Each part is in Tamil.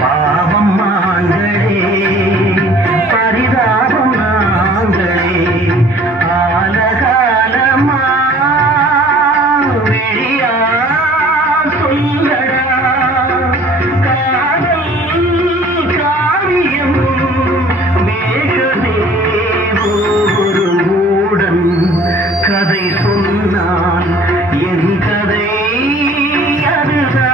பாவம் மாங்களே பரிதாபம் நாங்களே ஆலகாலமா வெளியா சொல்லடா காதல் காவியம் மேகமே ஒரு மூடன் கதை சொன்னான் என் கதை அதுதான்.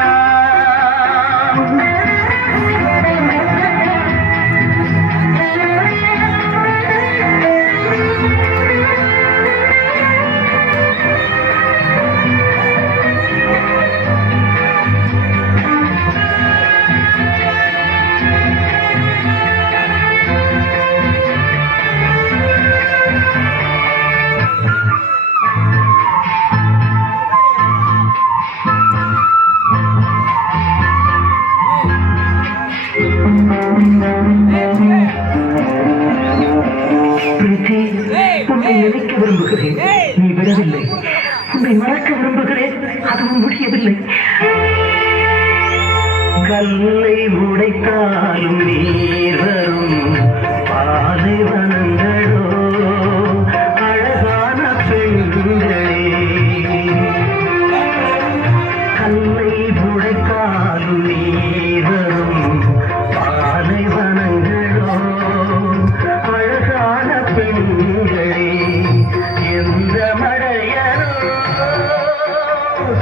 உன்னை நினைக்க விரும்புகிறேன், நீ விடவில்லை. உன்னை மறக்க விரும்புகிறேன், அதுவும் முடியவில்லை. கல்லை உடைத்தாலும் நீர் வரும் பாலைவனங்களோ அழகான பெண்களே. கல்லை உடைத்தாலும் நீர் வரும் பாலைவனங்களோ அழகான பெண்களே. எந்த மடையரோ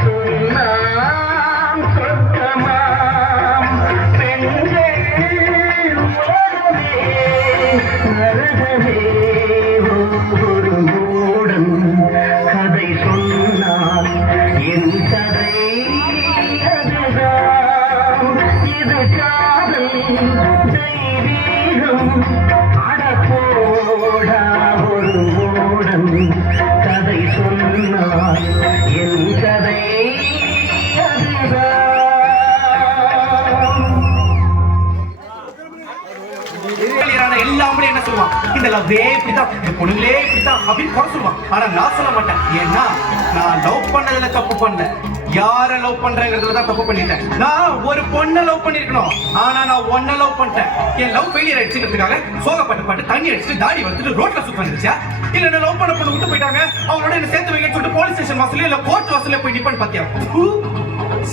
சொன்னாம் சொர்க்கமாம் பெண்கள் உலகமே நரகமே. ஒரு மூடன் கதை சொன்னான் என் கதை அதுதான். இது காதல் தெய்வீகம் அடப்போடா ஒரு மூடன் கதை சொன்னான் என் கதை அதுதான். எல்லாமே என்ன சொல்லுவான், இந்த லவ்வே இப்படிதான், இந்த பொண்ணுங்களே இப்படிதான் அப்படின்னு குறை சொல்லுவான். ஆனா நான் சொல்ல மாட்டேன். ஏன்னா நான் லவ் பண்ணதுல தப்பு பண்ணல, யார லவ் பண்றேங்கிறதுல தான் தப்பு பண்ணிட்டேன். நான் ஒரு பொண்ணை லவ் பண்ணிருக்கணும், ஆனா நான் ஒன்ன லவ் பண்ணிட்டேன். என் லவ் ஃபெயிலியர் ஆயிடுச்சுங்கிறதுக்காக சோகப்பட்டு பாட்டு தண்ணி அடிச்சுட்டு தாடி வளர்த்துட்டு ரோட்ல சுத்த வந்துருச்சா? இல்ல என்ன லவ் பண்ண பொண்ணு விட்டு போயிட்டாங்க, அவங்களோட என்ன சேர்த்து வைக்க சொல்லிட்டு போலீஸ் ஸ்டேஷன் வாசல்ல இல்ல கோர்ட் வாசல்ல போய் நிப்பன் பாத்தியா?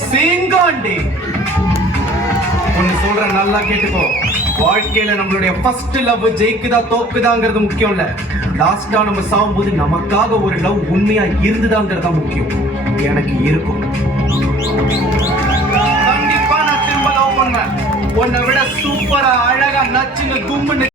சிங்காண்டி ஒன்னு சொல்றேன், நல்லா கேட்டுக்கோ. வாழ்க்கையில நம்மளுடைய ஃபர்ஸ்ட் லவ் ஜெயிக்குதா தோக்குதாங்கிறது முக்கியம் இல்ல, லாஸ்டா நம்ம சாகும்போது நமக்காக ஒரு லவ் உண்மையா இருந்துதாங்கிறதா முக்கியம். எனக்கு இருக்கும், கண்டிப்பா நான் திரும்ப லவ் பண்ணுவேன். உன்னை விட சூப்பரா அழகா நச்சுன்னு கும்முன்னு